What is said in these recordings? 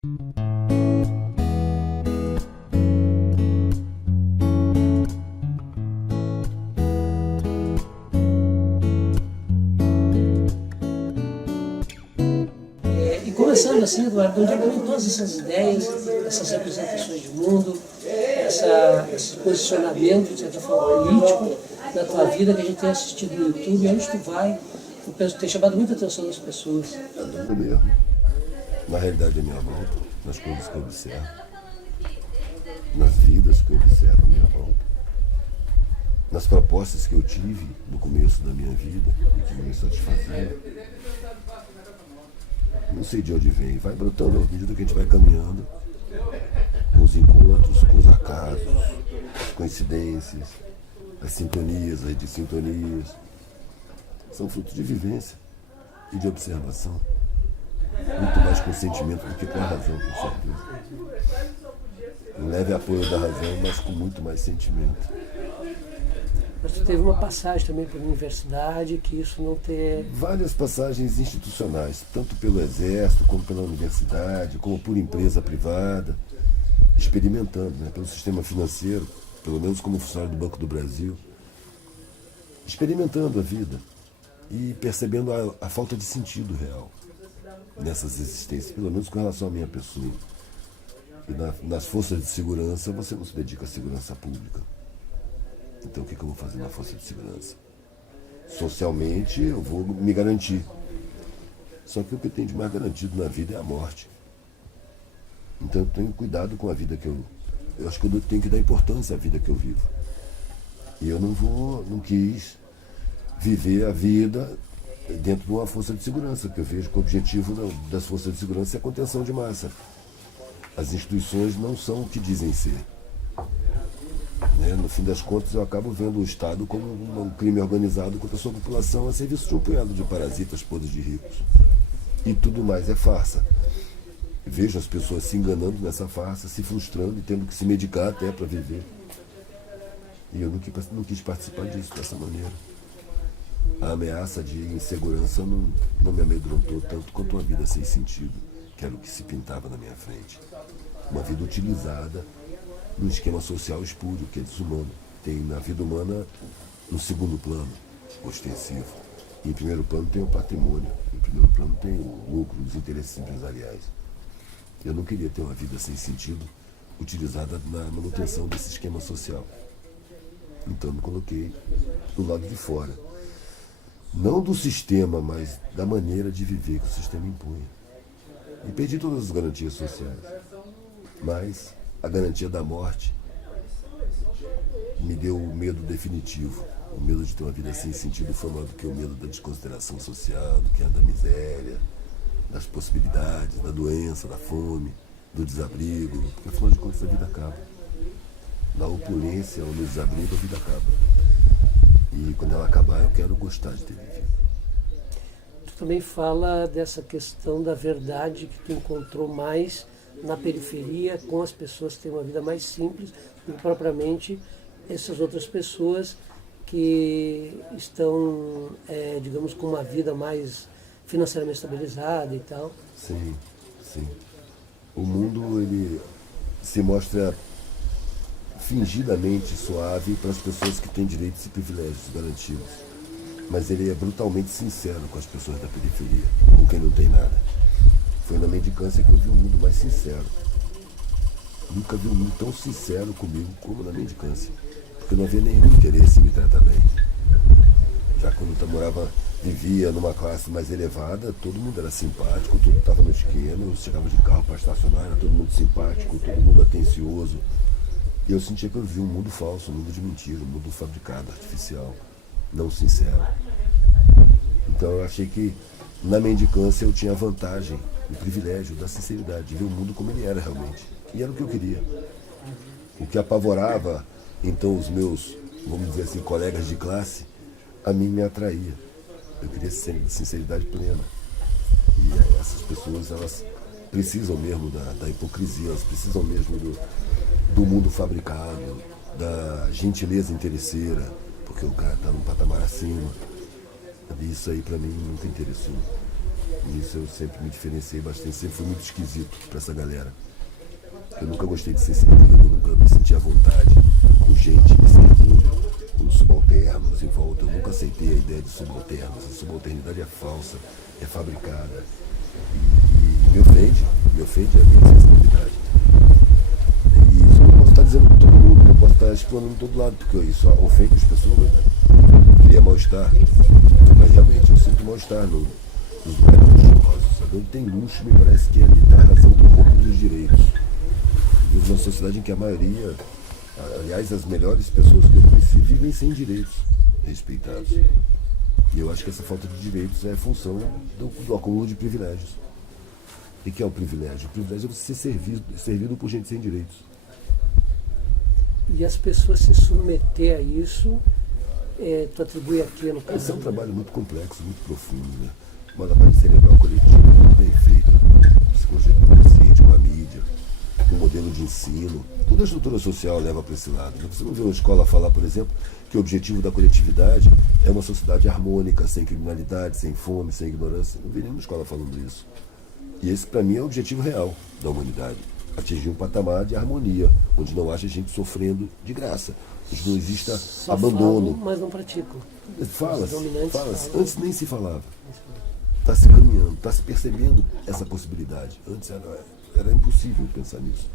E começando assim, Eduardo, onde vem todas essas ideias, essas representações de mundo, esse posicionamento, de certa forma, político na tua vida que a gente tem assistido no YouTube, onde tu vai, tem chamado muita atenção das pessoas. É mesmo. Na realidade, a minha volta, nas coisas que eu observo, nas vidas que eu observo à minha volta, nas propostas que eu tive no começo da minha vida e que não me satisfaziam. Não sei de onde vem, vai brotando à medida que a gente vai caminhando, com os encontros, com os acasos, as coincidências, as sintonias, as dissintonias. São frutos de vivência e de observação. Muito mais com o sentimento do que com a razão, com certeza. Não leve apoio da razão, mas com muito mais sentimento. Mas tu teve uma passagem também pela universidade, que isso não ter... Várias passagens institucionais, tanto pelo Exército, como pela universidade, como por empresa privada, experimentando, né, pelo sistema financeiro, pelo menos como funcionário do Banco do Brasil, experimentando a vida e percebendo a falta de sentido real nessas existências, pelo menos com relação à minha pessoa. E nas forças de segurança, você não se dedica à segurança pública. Então o que eu vou fazer na força de segurança? Socialmente eu vou me garantir. Só que o que eu tenho de mais garantido na vida é a morte. Então eu tenho cuidado com a vida que eu acho que eu tenho que dar importância à vida que eu vivo. E eu não quis viver a vida dentro de uma força de segurança, que eu vejo que o objetivo das forças de segurança é a contenção de massa. As instituições não são o que dizem ser. No fim das contas, eu acabo vendo o Estado como um crime organizado contra a sua população a serviço de um punhado de parasitas podres de ricos. E tudo mais é farsa. Vejo as pessoas se enganando nessa farsa, se frustrando e tendo que se medicar até para viver. E eu não quis participar disso dessa maneira. A ameaça de insegurança não me amedrontou tanto quanto uma vida sem sentido, que era o que se pintava na minha frente. Uma vida utilizada num esquema social espúrio, que é desumano. Tem na vida humana no segundo plano, ostensivo. Em primeiro plano tem o patrimônio, em primeiro plano tem o lucro, os interesses empresariais. Eu não queria ter uma vida sem sentido, utilizada na manutenção desse esquema social. Então eu me coloquei do lado de fora. Não do sistema, mas da maneira de viver que o sistema impunha. E perdi todas as garantias sociais. Mas a garantia da morte me deu o medo definitivo. O medo de ter uma vida sem sentido foi maior do que o medo da desconsideração social, do que a da miséria, das possibilidades, da doença, da fome, do desabrigo. Porque afinal de contas a vida acaba. Na opulência ou no desabrigo a vida acaba. E quando ela acabar eu quero gostar de ter vivido. Tu também fala dessa questão da verdade que tu encontrou mais na periferia, com as pessoas que têm uma vida mais simples do que propriamente essas outras pessoas que estão, digamos, com uma vida mais financeiramente estabilizada e tal. Sim, sim. O mundo, ele se mostra fingidamente suave para as pessoas que têm direitos e privilégios garantidos. Mas ele é brutalmente sincero com as pessoas da periferia, com quem não tem nada. Foi na mendicância que eu vi um mundo mais sincero. Nunca vi um mundo tão sincero comigo como na mendicância. Porque não havia nenhum interesse em me tratar bem. Já quando eu vivia numa classe mais elevada, todo mundo era simpático, tudo estava no esquema, eu chegava de carro para estacionar, era todo mundo simpático, todo mundo atencioso. E eu sentia que eu vivia um mundo falso, um mundo de mentira, um mundo fabricado, artificial, não sincero. Então eu achei que na mendicância eu tinha a vantagem, o privilégio da sinceridade, de ver o mundo como ele era realmente. E era o que eu queria. O que apavorava, então, os meus, vamos dizer assim, colegas de classe, a mim me atraía. Eu queria sinceridade plena. E essas pessoas, elas precisam mesmo da hipocrisia, elas precisam mesmo do mundo fabricado, da gentileza interesseira, porque o cara está num patamar acima. Isso aí para mim nunca interessou. Nisso eu sempre me diferenciei bastante, sempre fui muito esquisito para essa galera. Eu nunca gostei de ser servido, nunca me senti à vontade com gente me servindo, com subalternos em volta. Eu nunca aceitei a ideia de subalternos. A subalternidade é falsa, é fabricada. E me ofende a minha sensibilidade. E isso eu não posso estar dizendo para todo mundo, eu posso estar explorando todo lado, porque isso ofende as pessoas, né? Cria mal-estar. Mas realmente eu sinto mal-estar nos lugares luxuosos. Onde tem luxo, me parece que ali está a razão do roubo dos direitos. Vivo numa sociedade em que a maioria, aliás, as melhores pessoas que eu conheci vivem sem direitos respeitados. E eu acho que essa falta de direitos é função do acúmulo de privilégios. E o que é o privilégio? O privilégio é você ser servido por gente sem direitos. E as pessoas se submeter a isso, tu atribui aqui no caso? Esse é um trabalho muito complexo, muito profundo, né? Uma lavagem cerebral coletiva muito bem feita, psicologia do consciente, com a mídia, com o modelo de ensino. Toda a estrutura social leva para esse lado. Você não vê uma escola falar, por exemplo, que o objetivo da coletividade é uma sociedade harmônica, sem criminalidade, sem fome, sem ignorância. Não vi nenhuma escola falando isso. E esse, para mim, é o objetivo real da humanidade. Atingir um patamar de harmonia, onde não haja gente sofrendo de graça, onde não exista Só abandono. Falam, mas não praticam. Fala-se. Falam. Antes nem se falava. Está se caminhando, está se percebendo essa possibilidade. Antes era impossível pensar nisso.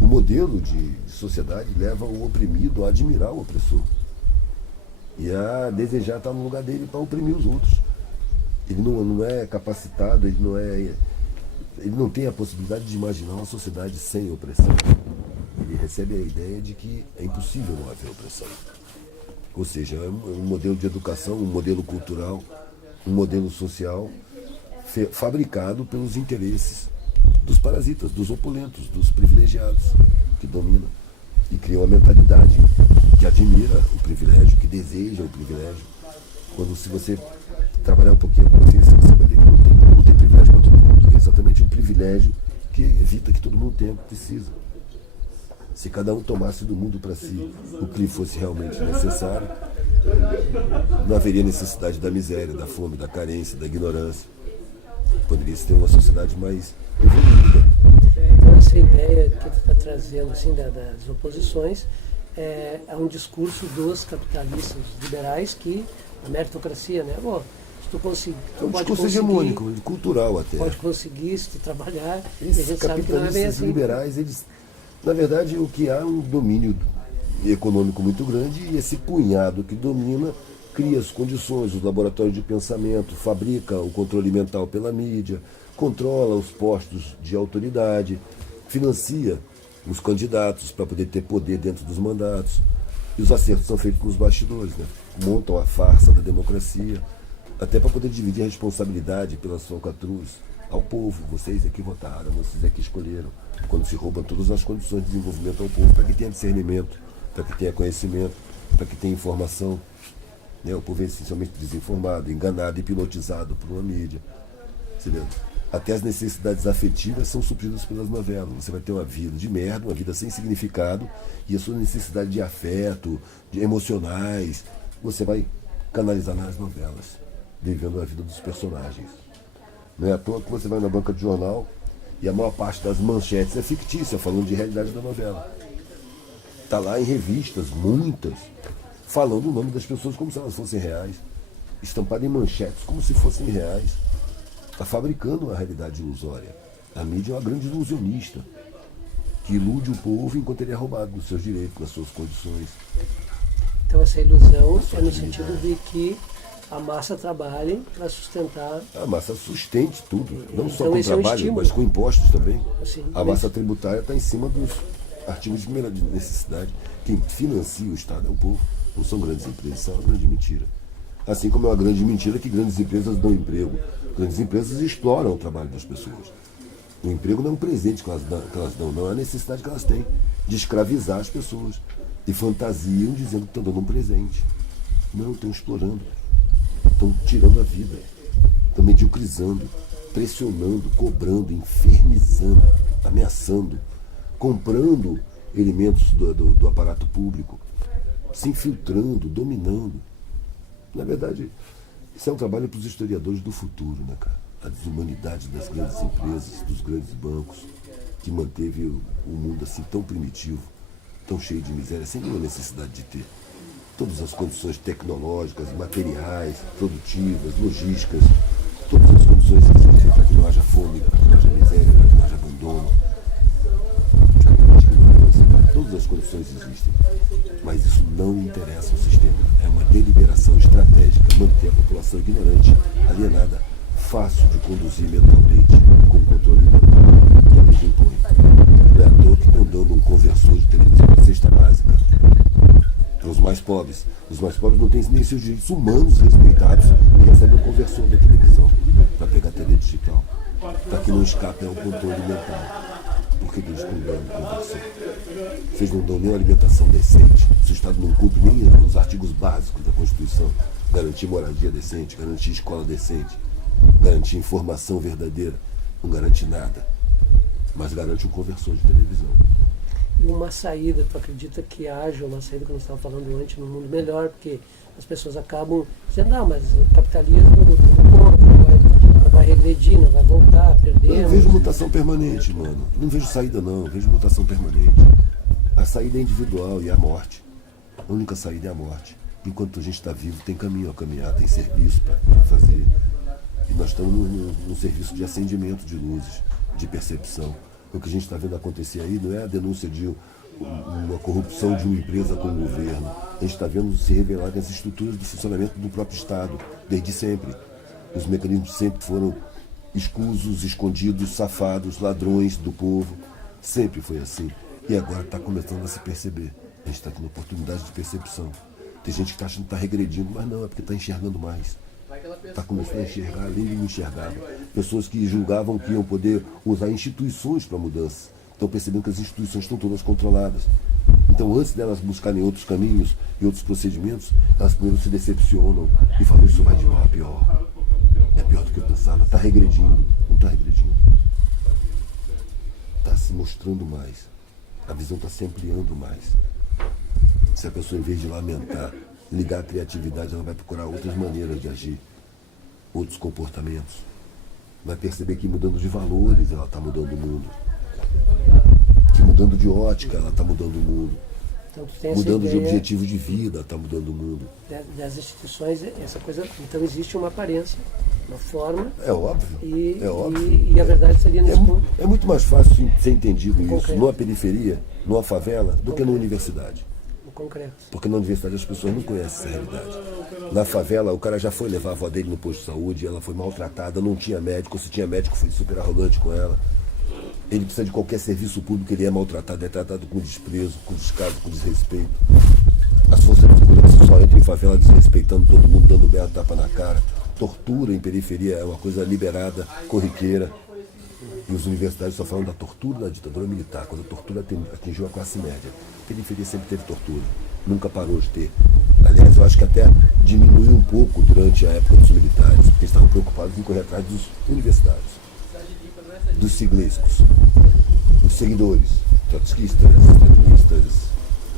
O modelo de sociedade leva o oprimido a admirar o opressor e a desejar estar no lugar dele para oprimir os outros. Ele não é capacitado, ele não tem a possibilidade de imaginar uma sociedade sem opressão. Ele recebe a ideia de que é impossível não haver opressão. Ou seja, é um modelo de educação, um modelo cultural, um modelo social fabricado pelos interesses dos parasitas, dos opulentos, dos privilegiados que dominam e criam uma mentalidade que admira o privilégio, que deseja o privilégio. Quando se você trabalhar um pouquinho a consciência, você vai ver que não tem privilégio para todo mundo. É exatamente um privilégio que evita que todo mundo tenha o que precisa. Se cada um tomasse do mundo para si o que lhe fosse realmente necessário, não haveria necessidade da miséria, da fome, da carência, da ignorância. Poderia-se ter uma sociedade mais evoluída. Então essa ideia que tu está trazendo assim, das oposições é um discurso dos capitalistas liberais que a meritocracia, né? Se tu conseguir, é um discurso hegemônico, cultural até. Pode conseguir, se tu trabalhar, esses capitalistas liberais, eles, na verdade, o que há é um domínio econômico muito grande e esse cunhado que domina cria as condições, os laboratórios de pensamento, fabrica o controle mental pela mídia, controla os postos de autoridade, financia os candidatos para poder ter poder dentro dos mandatos. E os acertos são feitos nos bastidores, né? Montam a farsa da democracia, até para poder dividir a responsabilidade pelas falcatruas ao povo. Vocês é que votaram, vocês é que escolheram. Quando se roubam todas as condições de desenvolvimento ao povo, para que tenha discernimento, para que tenha conhecimento, para que tenha informação. O povo é essencialmente desinformado, enganado, hipnotizado por uma mídia. Até as necessidades afetivas são supridas pelas novelas. Você vai ter uma vida de merda, uma vida sem significado, e a sua necessidade de afeto, de emocionais, você vai canalizar nas novelas, vivendo a vida dos personagens. Não é à toa que você vai na banca de jornal e a maior parte das manchetes é fictícia, falando de realidade da novela. Está lá em revistas, muitas, falando o nome das pessoas como se elas fossem reais, estampado em manchetes como se fossem reais. Está fabricando uma realidade ilusória. A mídia é uma grande ilusionista, que ilude o povo enquanto ele é roubado dos seus direitos, das suas condições. Então essa ilusão é no sentido de que a massa trabalhe para sustentar... A massa sustente tudo, não só então, com trabalho, mas com impostos também. Assim, a massa tributária está em cima dos artigos de primeira necessidade. Quem financia o Estado é o povo. Não são grandes empresas, são uma grande mentira. Assim como é uma grande mentira que grandes empresas dão emprego. Grandes empresas exploram o trabalho das pessoas. O emprego não é um presente que elas dão, não é a necessidade que elas têm de escravizar as pessoas. E fantasiam dizendo que estão dando um presente. Não, estão explorando. Estão tirando a vida. Estão mediocrizando, pressionando, cobrando, infernizando, ameaçando, comprando elementos do aparato público, se infiltrando, dominando. Na verdade, isso é um trabalho para os historiadores do futuro, né, cara? a desumanidade das grandes empresas, dos grandes bancos, que manteve o mundo assim tão primitivo, tão cheio de miséria, sem nenhuma necessidade de ter. Todas as condições tecnológicas, materiais, produtivas, logísticas, todas as condições existem para que não haja fome, para que não haja miséria, para que não haja abandono, para que não haja ignorância. Todas as condições existem. Mas isso não interessa ao sistema. É uma deliberação estratégica manter a população ignorante, alienada, fácil de conduzir mentalmente, com controle mental que a mídia impõe. Não é à toa que estão dando um conversor de televisão de cesta básica para os mais pobres. Os mais pobres não têm nem seus direitos humanos respeitados e recebem um conversor da televisão para pegar a TV digital, para que não escape ao controle mental. Por que eles estão dando conversor? Vocês não dão nem uma alimentação decente. Se o Estado não cumpre nem os artigos básicos da Constituição, garantir moradia decente, garantir escola decente, garantir informação verdadeira, não garante nada, mas garante um conversor de televisão. E uma saída, tu acredita que haja uma saída, que nós estávamos falando antes, num mundo melhor, porque as pessoas acabam dizendo, não, mas o capitalismo não vai regredir, não vai voltar, perdemos. Eu não vejo mutação permanente, mano. Não vejo saída não, eu vejo mutação permanente. A saída é individual e é a morte. A única saída é a morte. Enquanto a gente está vivo, tem caminho a caminhar, tem serviço para fazer. E nós estamos num serviço de acendimento de luzes, de percepção. O que a gente está vendo acontecer aí não é a denúncia de uma corrupção de uma empresa com o governo. A gente está vendo se revelar as estruturas do funcionamento do próprio Estado, desde sempre. Os mecanismos sempre foram escusos, escondidos, safados, ladrões do povo. Sempre foi assim. E agora está começando a se perceber. A gente está tendo oportunidade de percepção. Tem gente que está achando que está regredindo, mas não, é porque está enxergando mais. Está começando a enxergar além de não enxergar. Pessoas que julgavam que iam poder usar instituições para mudança. Estão percebendo que as instituições estão todas controladas. Então, antes delas buscarem outros caminhos e outros procedimentos, elas primeiro se decepcionam e falam, isso vai de mal a pior. É pior do que eu pensava. Está regredindo. Não está regredindo. Está se mostrando mais. A visão está se ampliando mais. Se a pessoa, em vez de lamentar, ligar a criatividade, ela vai procurar outras maneiras de agir, outros comportamentos. Vai perceber que mudando de valores ela está mudando o mundo. Que mudando de ótica ela está mudando o mundo. Então, mudando de objetivo de vida está mudando o mundo. Das instituições, essa coisa. Então existe uma aparência, uma forma. É óbvio. É óbvio. E a verdade seria nesse ponto. É muito mais fácil ser entendido isso numa periferia, numa favela, do que numa universidade. Concreto. Porque na universidade as pessoas não conhecem essa realidade. Na favela, o cara já foi levar a avó dele no posto de saúde, ela foi maltratada, não tinha médico, se tinha médico foi super arrogante com ela. Ele precisa de qualquer serviço público, ele é maltratado, é tratado com desprezo, com descaso, com desrespeito. As forças de segurança só entram em favela desrespeitando todo mundo, dando berro, tapa na cara. Tortura em periferia é uma coisa liberada, corriqueira. E os universitários só falam da tortura da ditadura militar, quando a tortura atingiu a classe média. A periferia sempre teve tortura, nunca parou de ter. Aliás, eu acho que até diminuiu um pouco durante a época dos militares, porque eles estavam preocupados em correr atrás dos universitários, dos siglescos, dos seguidores, trotskistas,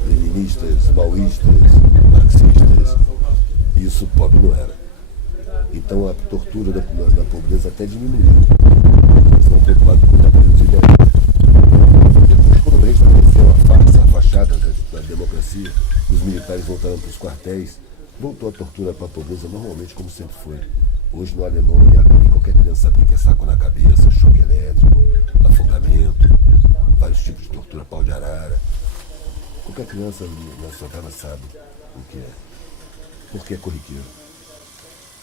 leninistas, maoístas, marxistas. E isso o pobre não era. Então a tortura da pobreza até diminuiu. Eles estavam preocupados com o trabalho dos ideais. Depois, quando a gente apareceu a fachada da democracia, os militares voltaram para os quartéis, voltou a tortura para a pobreza normalmente como sempre foi. Hoje no alemão e aqui, qualquer criança sabe o que é saco na cabeça, choque elétrico, afogamento, vários tipos de tortura, pau de arara. Qualquer criança na favela sabe o que é. Porque é corriqueiro.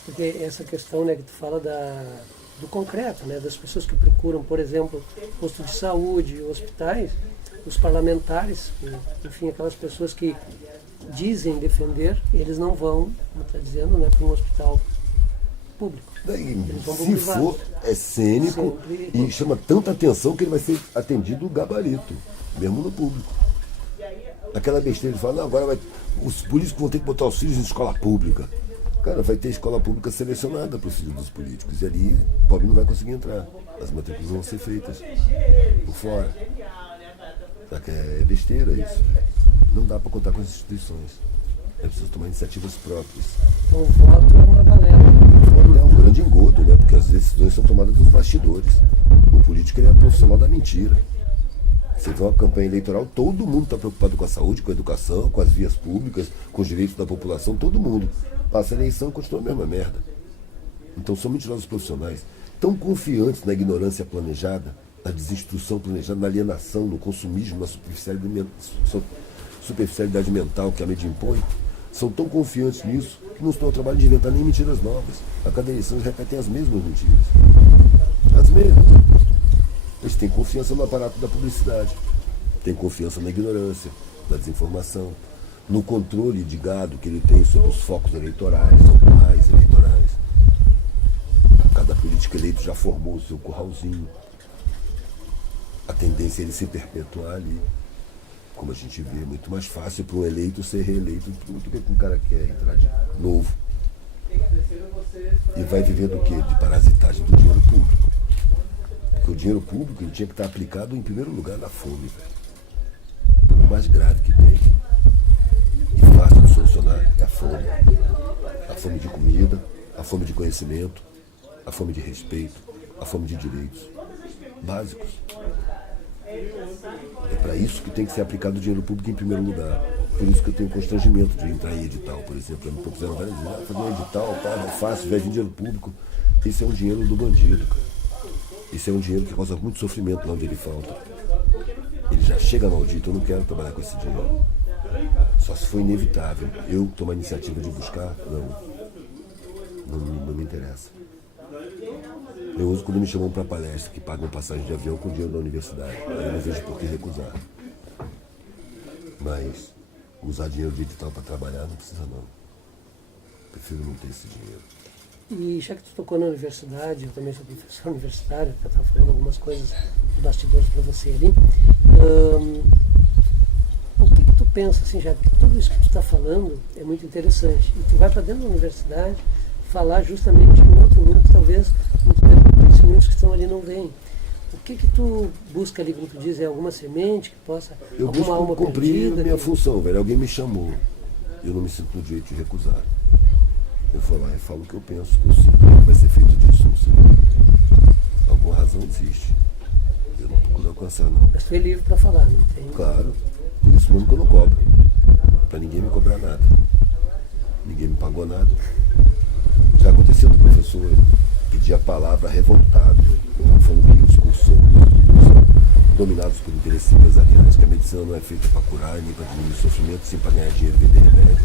Porque essa questão, né, que tu fala do concreto, né, das pessoas que procuram, por exemplo, posto de saúde, hospitais, os parlamentares, enfim, aquelas pessoas que dizem defender, eles não vão, como está dizendo, né, para um hospital público. Se for, é cênico e chama tanta atenção que ele vai ser atendido no gabarito, mesmo no público. Aquela besteira de falar, não, agora os políticos vão ter que botar os filhos em escola pública. Cara, vai ter escola pública selecionada para os filhos dos políticos. E ali o pobre não vai conseguir entrar. As matrículas vão ser feitas por fora. Só que é besteira isso. Não dá para contar com as instituições. É preciso tomar iniciativas próprias. Então o voto é uma balela. O voto é um grande engodo, né? Porque as decisões são tomadas nos bastidores. O político ele é profissional da mentira. Você vê uma campanha eleitoral, todo mundo está preocupado com a saúde, com a educação, com as vias públicas, com os direitos da população, todo mundo. Passa a eleição e continua a mesma merda. Então são mentirosos profissionais, tão confiantes na ignorância planejada, na desinstrução planejada, na alienação, no consumismo, na superficialidade mental que a mídia impõe, são tão confiantes nisso que não estão ao trabalho de inventar nem mentiras novas. A cada eleição eles repetem as mesmas mentiras. As mesmas. Eles têm confiança no aparato da publicidade, têm confiança na ignorância, na desinformação, no controle de gado que ele tem sobre os focos eleitorais, mais eleitorais. Cada político eleito já formou o seu curralzinho. A tendência é ele se perpetuar ali. Como a gente vê, é muito mais fácil para um eleito ser reeleito do que um cara que quer entrar de novo. E vai viver do quê? De parasitagem do dinheiro público. Porque o dinheiro público ele tinha que estar aplicado em primeiro lugar na fome. O problema mais grave que tem e fácil de solucionar é a fome. A fome de comida, a fome de conhecimento, a fome de respeito, a fome de direitos básicos. É para isso que tem que ser aplicado o dinheiro público em primeiro lugar. Por isso que eu tenho constrangimento de entrar em edital, por exemplo. Já me propuseram várias vezes, fazer um edital, tá, é fácil, vai vir dinheiro público. Esse é um dinheiro do bandido, cara. Esse é um dinheiro que causa muito sofrimento lá onde ele falta. Ele já chega maldito, eu não quero trabalhar com esse dinheiro. Só se for inevitável. Eu tomar a iniciativa de buscar, não me interessa. Eu uso quando me chamam para palestra, que pagam passagem de avião com dinheiro da universidade. Aí eu não vejo por que recusar. Mas usar dinheiro de edital para trabalhar não precisa não. Prefiro não ter esse dinheiro. E já que tu tocou na universidade, eu também sou professor universitário, eu estava falando algumas coisas de bastidores para você ali. O que tu pensa, assim, já que tudo isso que tu está falando é muito interessante, e tu vai para dentro da universidade falar justamente de um outro mundo que talvez muitos conhecimentos que estão ali não veem. O que tu busca ali, como tu diz, é alguma semente que possa, eu alguma alma busco cumprir perdida? Minha função, velho. Alguém me chamou. Eu não me sinto no direito de recusar. Eu vou lá e falo o que eu penso, o que eu sinto. O que vai ser feito disso, não sei. Alguma razão existe. Eu não procuro alcançar, não. Mas tu é livre para falar, não tem? Claro. Por isso mesmo que eu não cobro. Para ninguém me cobrar nada. Ninguém me pagou nada. Já aconteceu do professor pedir a palavra revoltado, falando que os cursos são dominados por interesses empresariais, que a medicina não é feita para curar, nem para diminuir sofrimento, sim para ganhar dinheiro e vender remédio.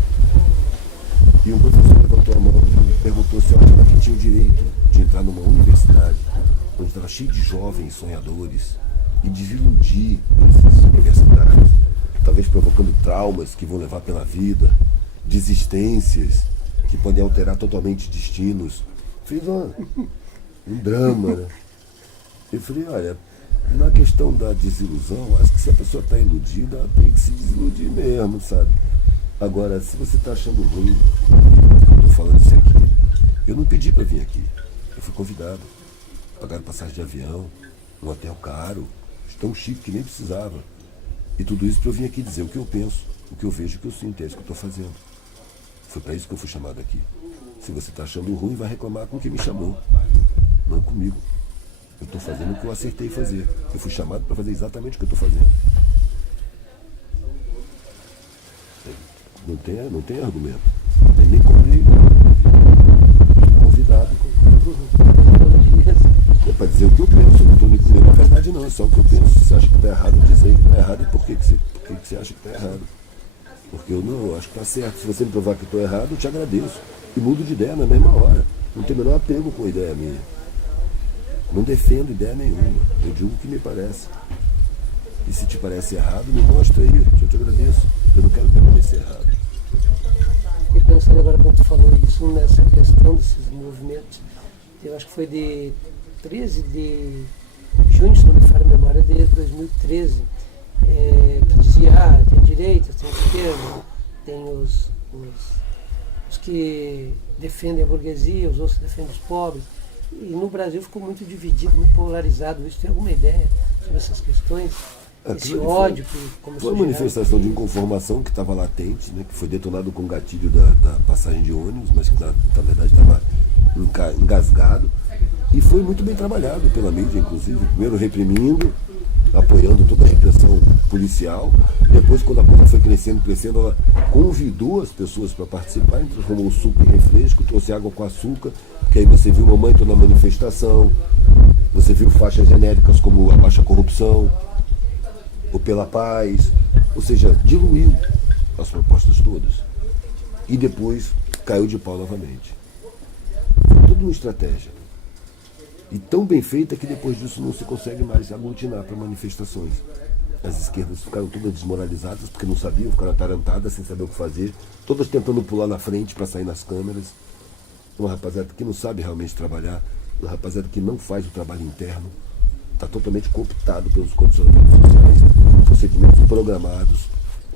E um professor levantou a mão e perguntou se eu achava que tinha o direito de entrar numa universidade onde estava cheio de jovens sonhadores e desiludir esses universitários, talvez provocando traumas que vão levar pela vida, desistências que podem alterar totalmente destinos. Fiz um drama, né? Eu falei, olha, na questão da desilusão, acho que se a pessoa está iludida, ela tem que se desiludir mesmo, sabe? Agora, se você está achando ruim, eu estou falando isso aqui, eu não pedi para vir aqui, eu fui convidado. Pagaram passagem de avião, um hotel caro, tão chique que nem precisava. E tudo isso para eu vir aqui dizer o que eu penso, o que eu vejo, o que eu sinto, é isso que eu estou fazendo. Foi para isso que eu fui chamado aqui. Se você está achando ruim, vai reclamar com quem me chamou, não comigo. Eu estou fazendo o que eu acertei fazer. Eu fui chamado para fazer exatamente o que eu estou fazendo. Não tem argumento. Nem cobrei. Convidado. É para dizer o que eu penso. Eu não estou nem comendo a verdade, não. É só o que eu penso. Se você acha que está errado, diz aí que está errado. E por que você acha que está errado? Porque eu acho que está certo. Se você me provar que estou errado, eu te agradeço. E mudo de ideia na mesma hora. Não tem o menor apego com a ideia minha. Não defendo ideia nenhuma. Eu digo o que me parece. E se te parece errado, me mostra aí. Eu te agradeço. Eu não quero permanecer errado. E pensando agora quando tu falou isso, nessa questão desses movimentos, eu acho que foi de 13 de junho, se não me falha a memória, de 2013, que dizia, tem direita, tem esquerda, tem os que defendem a burguesia, os outros que defendem os pobres. E no Brasil ficou muito dividido, muito polarizado. Isso tem alguma ideia sobre essas questões? esse ódio que começou foi uma manifestação de inconformação que estava latente, né, que foi detonado com o gatilho da passagem de ônibus, mas que na verdade estava engasgado. E foi muito bem trabalhado pela mídia, inclusive. Primeiro reprimindo, apoiando toda a repressão policial. Depois, quando a coisa foi crescendo, ela convidou as pessoas para participar, transformou suco em refresco, trouxe água com açúcar, que aí você viu mamãe toda na manifestação, você viu faixas genéricas como a baixa corrupção, ou pela paz, ou seja, diluiu as propostas todas. E depois caiu de pau novamente. Tudo uma estratégia. E tão bem feita que depois disso não se consegue mais aglutinar para manifestações. As esquerdas ficaram todas desmoralizadas porque não sabiam, ficaram atarantadas sem saber o que fazer, todas tentando pular na frente para sair nas câmeras. Uma rapaziada que não sabe realmente trabalhar, uma rapaziada que não faz o trabalho interno, está totalmente cooptado pelos condicionamentos sociais, procedimentos programados,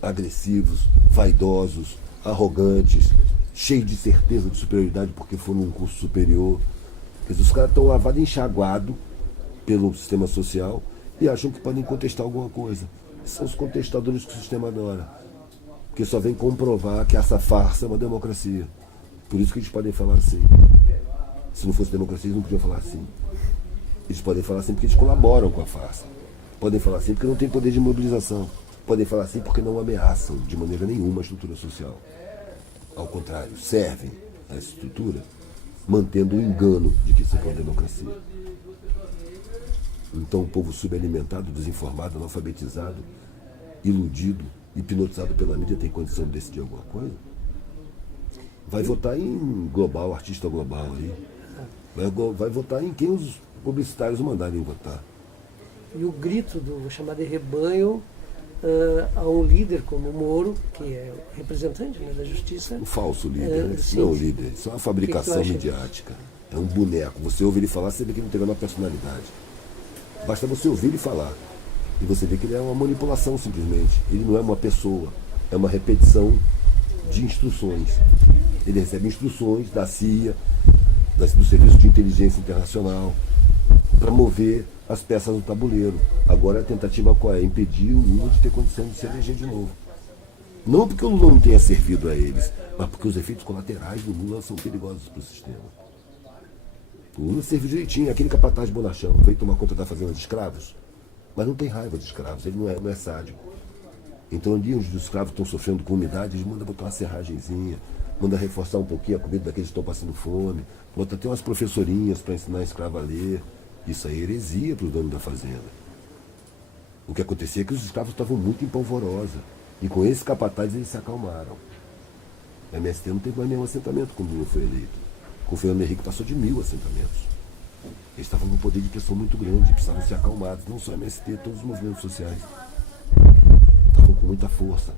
agressivos, vaidosos, arrogantes, cheios de certeza de superioridade porque foram num curso superior. Quer dizer, os caras estão lavados e enxaguados pelo sistema social e acham que podem contestar alguma coisa. São os contestadores que o sistema adora, porque só vem comprovar que essa farsa é uma democracia. Por isso que eles podem falar assim. Se não fosse democracia, eles não podiam falar assim. Eles podem falar assim porque eles colaboram com a farsa. Podem falar assim porque não tem poder de mobilização. Podem falar assim porque não ameaçam de maneira nenhuma a estrutura social. Ao contrário, servem a essa estrutura mantendo o engano de que isso é uma democracia. Então o povo subalimentado, desinformado, analfabetizado, iludido, hipnotizado pela mídia tem condição de decidir alguma coisa? Vai votar em global, artista global aí. Vai votar em quem os publicitários mandarem votar. E o grito do, vou chamar de rebanho, a um líder como o Moro, que é representante, né, da justiça. Um falso líder, né? Não é um líder, isso é uma fabricação midiática. É um boneco. Você ouve ele falar, você vê que ele não tem uma personalidade. Basta você ouvir ele falar. E você vê que ele é uma manipulação simplesmente. Ele não é uma pessoa, é uma repetição de instruções. Ele recebe instruções da CIA, do Serviço de Inteligência Internacional, para mover as peças do tabuleiro. Agora a tentativa qual é? Impedir o Lula de ter condição de se eleger de novo. Não porque o Lula não tenha servido a eles, mas porque os efeitos colaterais do Lula são perigosos para o sistema. O Lula serviu direitinho, aquele capataz bonachão, veio tomar conta da fazenda de escravos, mas não tem raiva de escravos, ele não é sádico. Então, ali onde os escravos estão sofrendo com umidade, ele manda botar uma serragenzinha, manda reforçar um pouquinho a comida daqueles que estão passando fome, bota até umas professorinhas para ensinar a escravo a ler. Isso aí é heresia para o dono da fazenda. O que acontecia é que os escravos estavam muito em polvorosa. E com esse capataz eles se acalmaram. A MST não teve mais nenhum assentamento quando o Lula foi eleito. Com o Fernando Henrique passou de 1000 assentamentos. Eles estavam com um poder de pressão muito grande, precisavam ser acalmados. Não só a MST, todos os movimentos sociais. Estavam com muita força.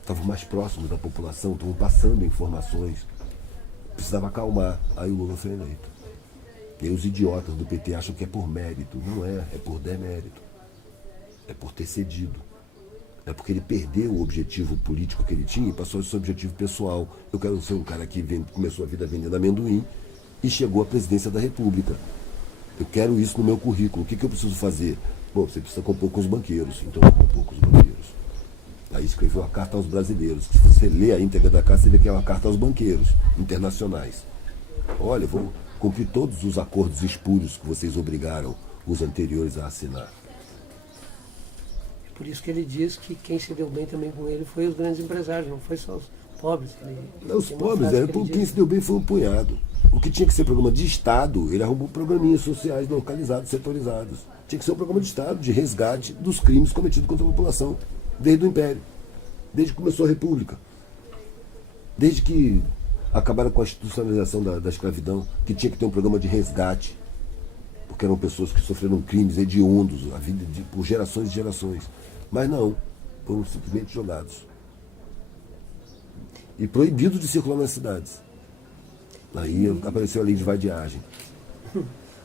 Estavam mais próximos da população, estavam passando informações. Precisava acalmar. Aí o Lula foi eleito. E aí os idiotas do PT acham que é por mérito. Não é, é por demérito. É por ter cedido. É porque ele perdeu o objetivo político que ele tinha e passou a ser objetivo pessoal. Eu quero ser um cara que começou a vida vendendo amendoim e chegou à presidência da República. Eu quero isso no meu currículo. O que eu preciso fazer? Bom, você precisa compor com os banqueiros. Então eu compor com os banqueiros. Aí escreveu a carta aos brasileiros. Se você lê a íntegra da carta, você vê que é uma carta aos banqueiros internacionais. Olha, eu vou cumprir todos os acordos espúrios que vocês obrigaram os anteriores a assinar. Por isso que ele diz que quem se deu bem também com ele foi os grandes empresários, não foi só os pobres. Não, os pobres, quem se deu bem foi um punhado. O que tinha que ser programa de Estado, ele arrumou programinhas sociais localizados, setorizados. Tinha que ser um programa de Estado, de resgate dos crimes cometidos contra a população, desde o Império, desde que começou a República, desde que acabaram com a institucionalização da escravidão, que tinha que ter um programa de resgate, porque eram pessoas que sofreram crimes hediondos a vida por gerações e gerações. Mas não, foram simplesmente jogados. E proibidos de circular nas cidades. Aí apareceu a lei de vadiagem.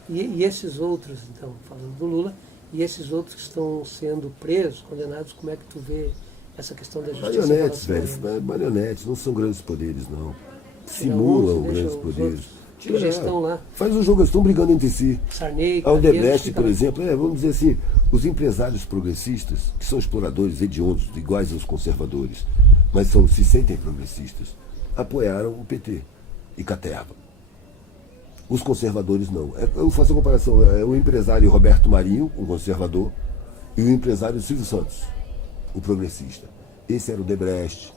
E esses outros, então, falando do Lula, e esses outros que estão sendo presos, condenados, como é que tu vê essa questão da justiça? Marionetes, velho, marionetes, não são grandes poderes, não. Simulam grandes poderes. que já estão lá. Faz um jogo, eles estão brigando entre si. Sarney, A Odebrecht, por exemplo, vamos dizer assim, os empresários progressistas, que são exploradores hediondos, iguais aos conservadores, mas se sentem progressistas, apoiaram o PT e caterva. Os conservadores não. Eu faço a comparação, o empresário Roberto Marinho, um conservador, e o empresário Silvio Santos, o progressista. Esse era o Odebrecht,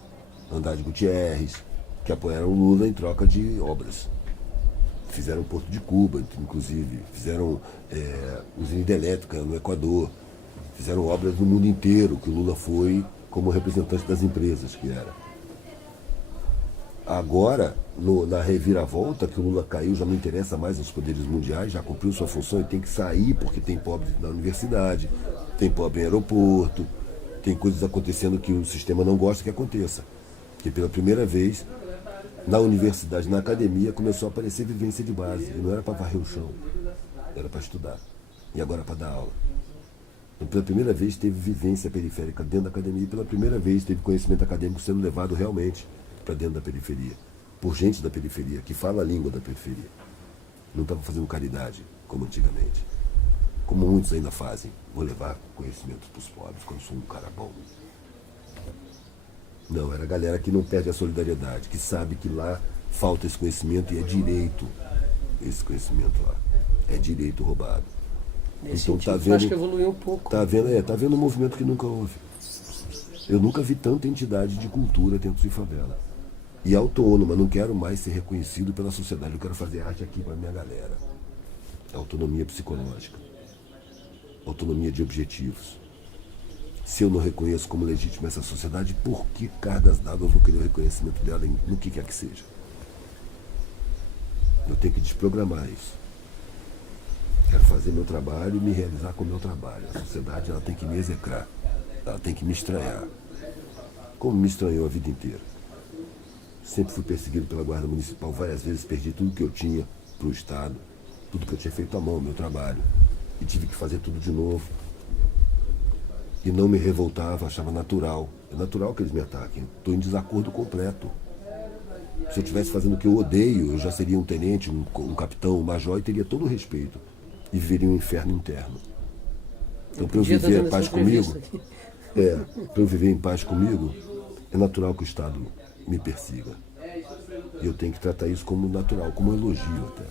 Andrade Gutierrez, que apoiaram o Lula em troca de obras. Fizeram o Porto de Cuba, inclusive, fizeram usina hidrelétrica no Equador, fizeram obras no mundo inteiro, que o Lula foi como representante das empresas que era. Agora, na reviravolta, que o Lula caiu, já não interessa mais aos poderes mundiais, já cumpriu sua função e tem que sair porque tem pobre na universidade, tem pobre em aeroporto, tem coisas acontecendo que o sistema não gosta que aconteça. Porque pela primeira vez, na universidade, na academia, começou a aparecer vivência de base. E não era para varrer o chão, era para estudar. E agora para dar aula. Então, pela primeira vez teve vivência periférica dentro da academia e pela primeira vez teve conhecimento acadêmico sendo levado realmente para dentro da periferia. Por gente da periferia, que fala a língua da periferia. Não estava fazendo caridade, como antigamente. Como muitos ainda fazem. Vou levar conhecimento para os pobres quando sou um cara bom. Não, era a galera que não perde a solidariedade, que sabe que lá falta esse conhecimento e é direito esse conhecimento lá. É direito roubado. Nesse então sentido, tá vendo, acho que evoluiu um pouco. Tá vendo um movimento que nunca houve. Eu nunca vi tanta entidade de cultura dentro de favela. E autônoma, não quero mais ser reconhecido pela sociedade, eu quero fazer arte aqui para minha galera. Autonomia psicológica. Autonomia de objetivos. Se eu não reconheço como legítima essa sociedade, por que cargas d'água eu vou querer o reconhecimento dela no que quer que seja? Eu tenho que desprogramar isso. Quero fazer meu trabalho e me realizar com o meu trabalho. A sociedade ela tem que me execrar, ela tem que me estranhar. Como me estranhou a vida inteira. Sempre fui perseguido pela Guarda Municipal, várias vezes perdi tudo que eu tinha para o Estado, tudo que eu tinha feito à mão, meu trabalho. E tive que fazer tudo de novo. E não me revoltava, achava natural. É natural que eles me ataquem. Estou em desacordo completo. Se eu estivesse fazendo o que eu odeio, eu já seria um tenente, um capitão, um major e teria todo o respeito. E viveria um inferno interno. Então, para eu viver em paz comigo, para eu viver em paz comigo, é natural que o Estado me persiga. E eu tenho que tratar isso como natural, como um elogio até.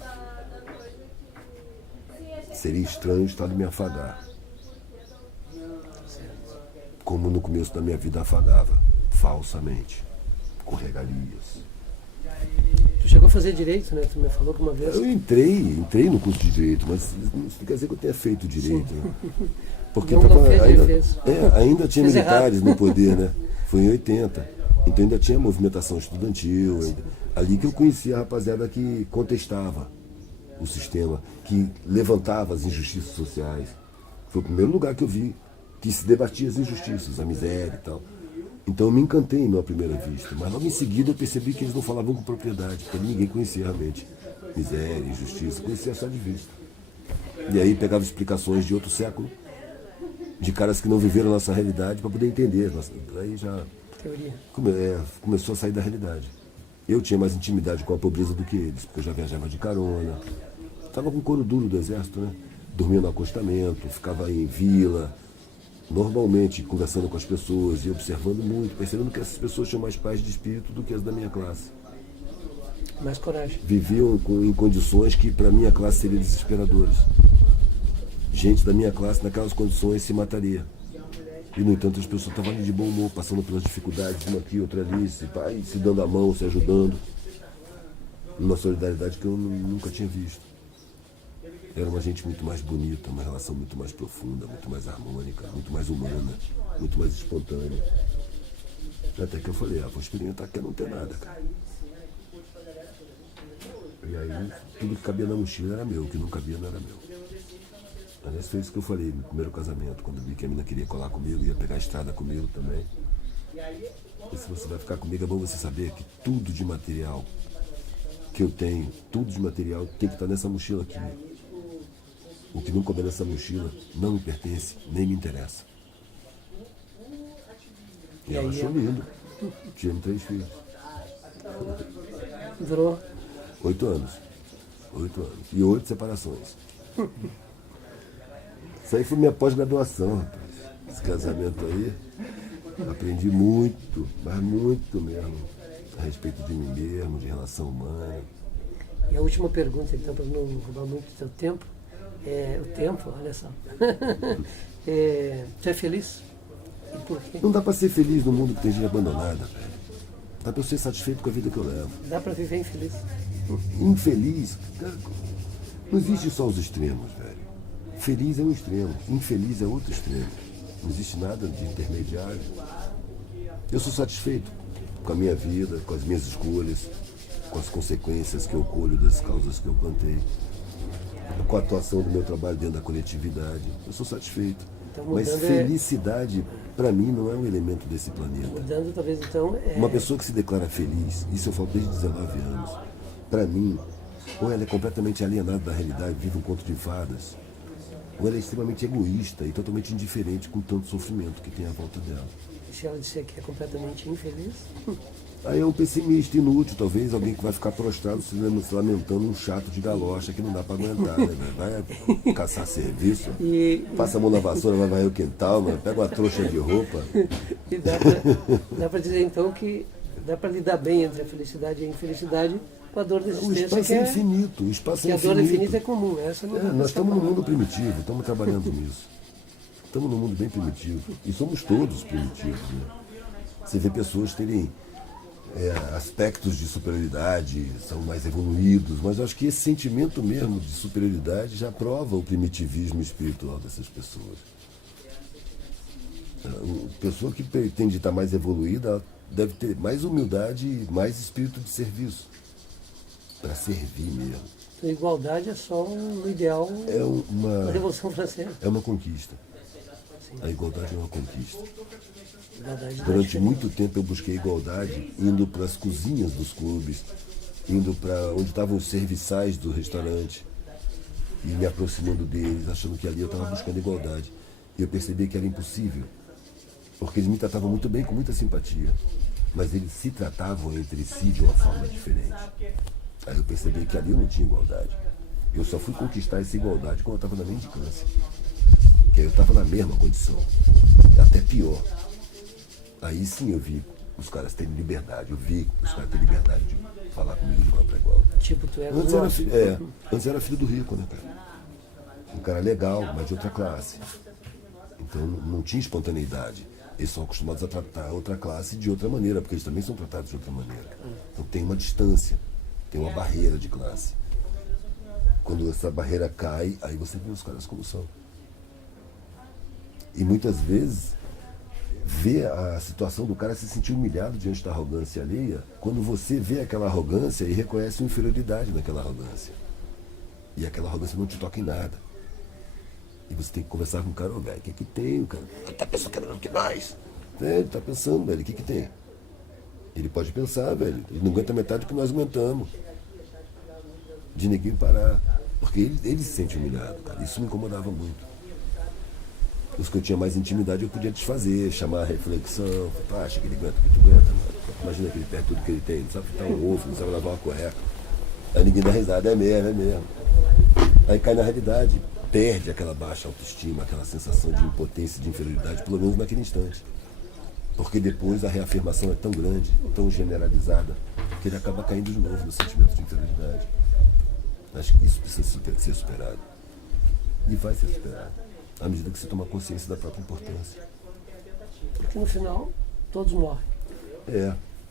Seria estranho o Estado me afagar. Como no começo da minha vida afagava, falsamente, com regalias. Tu chegou a fazer direito, né? Tu me falou que uma vez. Eu entrei no curso de direito, mas não quer dizer que eu tenha feito direito. Né? Porque ainda tinha fez militares errado. no poder, né? Foi em 80. Então ainda tinha movimentação estudantil. Ali que eu conhecia a rapaziada que contestava o sistema, que levantava as injustiças sociais. Foi o primeiro lugar que eu vi que se debatia as injustiças, a miséria e tal. Então eu me encantei na primeira vista, mas logo em seguida eu percebi que eles não falavam com propriedade, porque ninguém conhecia realmente miséria, injustiça, conhecia só de vista. E aí pegava explicações de outro século, de caras que não viveram a nossa realidade para poder entender. Aí já começou a sair da realidade. Eu tinha mais intimidade com a pobreza do que eles, porque eu já viajava de carona, estava com couro duro do exército, né? Dormia no acostamento, ficava em vila, normalmente conversando com as pessoas e observando muito, percebendo que essas pessoas tinham mais paz de espírito do que as da minha classe. Mais coragem. Viviam em condições que para minha classe seriam desesperadoras. Gente da minha classe naquelas condições se mataria. E no entanto as pessoas estavam ali de bom humor, passando pelas dificuldades, uma aqui, outra ali, se dando a mão, se ajudando. Uma solidariedade que eu nunca tinha visto. Era uma gente muito mais bonita, uma relação muito mais profunda, muito mais harmônica, muito mais humana, muito mais espontânea. Até que eu falei, vou experimentar que não tem nada, cara. E aí, tudo que cabia na mochila era meu, o que não cabia não era meu. Aliás, foi isso que eu falei no primeiro casamento, quando eu vi que a menina queria colar comigo, ia pegar a estrada comigo também. E se você vai ficar comigo, é bom você saber que tudo de material que eu tenho, tudo de material tem que estar nessa mochila aqui. O que não couber nessa mochila não me pertence, nem me interessa. E ela achou lindo. Tinha 3 filhos. Durou? 8 anos. 8 anos. E 8 separações. Isso aí foi minha pós-graduação, rapaz. Esse casamento aí, aprendi muito, mas muito mesmo, a respeito de mim mesmo, de relação humana. E a última pergunta, então, para não roubar muito do teu tempo, o tempo, olha só. Tu é feliz? E por quê? Não dá pra ser feliz no mundo que tem gente abandonada, velho. Dá pra eu ser satisfeito com a vida que eu levo. Dá para viver infeliz? Infeliz, cara, não existe só os extremos, velho. Feliz é um extremo, infeliz é outro extremo. Não existe nada de intermediário. Eu sou satisfeito com a minha vida, com as minhas escolhas, com as consequências que eu colho das causas que eu plantei, com a atuação do meu trabalho dentro da coletividade. Eu sou satisfeito. Então, Mas mudando felicidade, para mim, não é um elemento desse planeta. Mudando, talvez, então... Uma pessoa que se declara feliz, isso eu falo desde 19 anos, para mim, ou ela é completamente alienada da realidade, vive um conto de fadas, ou ela é extremamente egoísta e totalmente indiferente com tanto sofrimento que tem à volta dela. Se ela disser que é completamente infeliz... Aí é um pessimista inútil, talvez alguém que vai ficar prostrado se lamentando um chato de galocha que não dá para aguentar, né? Vai caçar serviço, passa a mão na vassoura, vai varrer o quintal, mano, pega uma trouxa de roupa. E dá para dizer, então, que dá para lidar bem entre a felicidade e a infelicidade com a dor da O existência, espaço é infinito, o espaço é a infinito. dor infinita é comum. Essa não dá pra Nós estamos no escapar. mundo primitivo, estamos trabalhando nisso. Estamos num mundo bem primitivo. E somos todos primitivos, né? Você vê pessoas terem aspectos de superioridade, são mais evoluídos, mas eu acho que esse sentimento mesmo de superioridade já prova o primitivismo espiritual dessas pessoas. A pessoa que pretende estar mais evoluída, ela deve ter mais humildade e mais espírito de serviço, para servir mesmo. A igualdade é só um ideal da Revolução Francesa. É uma conquista. A igualdade é uma conquista. Igualdade Durante muito tempo eu busquei igualdade indo para as cozinhas dos clubes, indo para onde estavam os serviçais do restaurante e me aproximando deles, achando que ali eu estava buscando igualdade. E eu percebi que era impossível, porque eles me tratavam muito bem, com muita simpatia, mas eles se tratavam entre si de uma forma diferente. Aí eu percebi que ali eu não tinha igualdade. Eu só fui conquistar essa igualdade quando eu estava na mendicância, que aí eu estava na mesma condição, até pior. Aí sim eu vi os caras terem liberdade, eu vi os caras terem liberdade de falar comigo de igual para igual. Tipo, tu era Antes era filho do rico, né, cara? Um cara legal, mas de outra classe. Então não tinha espontaneidade. Eles são acostumados a tratar outra classe de outra maneira, porque eles também são tratados de outra maneira. Então tem uma distância, tem uma barreira de classe. Quando essa barreira cai, aí você vê os caras como são. E muitas vezes vê a situação do cara se sentir humilhado diante da arrogância alheia, quando você vê aquela arrogância e reconhece uma inferioridade naquela arrogância. E aquela arrogância não te toca em nada. E você tem que conversar com o cara, velho, o que tem, o cara? Tá pensando que é melhor que nós? Ele tá pensando, velho, o que tem? Ele pode pensar, velho, ele não aguenta metade do que nós aguentamos. De ninguém parar. Porque ele se sente humilhado, cara. Isso me incomodava muito. Os que eu tinha mais intimidade eu podia desfazer, chamar a reflexão. Acha que ele aguenta o que tu aguenta, mano. Imagina que ele perde tudo que ele tem, não sabe fritar um ovo, não sabe lavar uma cueca. Aí ninguém dá risada, é mesmo. Aí cai na realidade, perde aquela baixa autoestima, aquela sensação de impotência, de inferioridade, pelo menos naquele instante. Porque depois a reafirmação é tão grande, tão generalizada, que ele acaba caindo de novo no sentimento de inferioridade. Acho que isso precisa ser superado. E vai ser superado, à medida que você toma consciência da própria importância. Porque no final, todos morrem.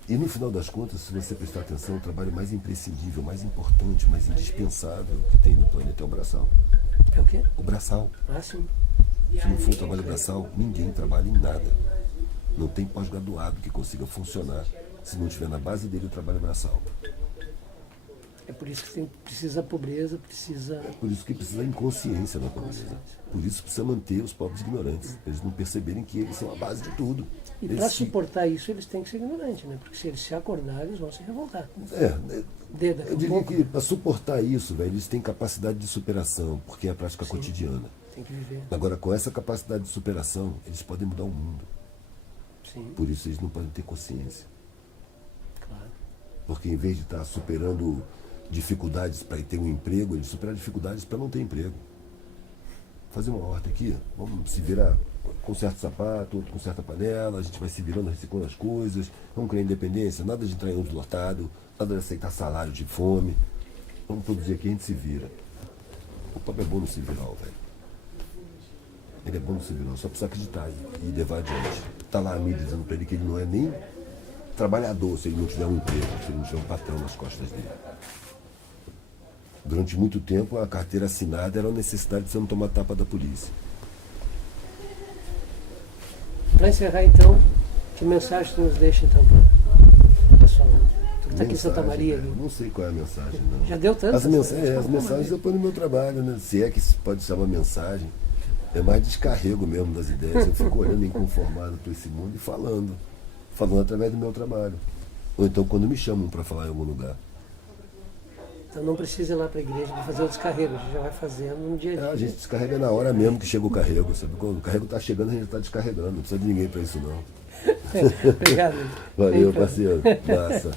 E no final das contas, se você prestar atenção, o trabalho mais imprescindível, mais importante, mais indispensável que tem no planeta é o braçal. É o quê? O braçal. Sim. Se não for o trabalho braçal, ninguém trabalha em nada. Não tem pós-graduado que consiga funcionar se não tiver na base dele o trabalho braçal. É por isso que precisa a pobreza, precisa... Por isso que precisa a inconsciência da pobreza. Por isso precisa manter os pobres ignorantes. Eles não perceberem que eles são a base de tudo. E para suportar isso, eles têm que ser ignorantes, né? Porque se eles se acordarem, eles vão se revoltar. Eu diria que para suportar isso, velho, eles têm capacidade de superação, porque é a prática cotidiana. Tem que viver. Agora, com essa capacidade de superação, eles podem mudar o mundo. Sim. Por isso eles não podem ter consciência. Claro. Porque em vez de estar superando dificuldades para ter um emprego, ele supera dificuldades para não ter emprego. Fazer uma horta aqui, vamos se virar, conserta o sapato, outro conserta a panela, a gente vai se virando, reciclando as coisas, vamos criar independência, nada de entrar em uso lotado, nada de aceitar salário de fome, vamos produzir aqui, a gente se vira. O pobre é bom no civilal, velho. Ele é bom no civilal, só precisa acreditar e levar adiante. Está lá a mídia dizendo para ele que ele não é nem trabalhador se ele não tiver um emprego, se ele não tiver um patrão nas costas dele. Durante muito tempo, a carteira assinada era uma necessidade de você não tomar tapa da polícia. Para encerrar, então, que mensagem tu nos deixa, então, pessoal? Tu que está aqui em Santa Maria. Né? Não sei qual é a mensagem, não. Já deu tanto? As mensagens eu ponho no meu trabalho, né? Se é que se pode chamar mensagem. É mais descarrego mesmo das ideias. Eu fico olhando inconformado para esse mundo e falando através do meu trabalho. Ou então quando me chamam para falar em algum lugar. Então não precisa ir lá para a igreja para fazer o descarrego, a gente já vai fazendo no dia a dia. A gente descarrega na hora mesmo que chega o carrego. Sabe? Quando o carrego está chegando, a gente está descarregando. Não precisa de ninguém para isso, não. Obrigado. Valeu, parceiro. Massa.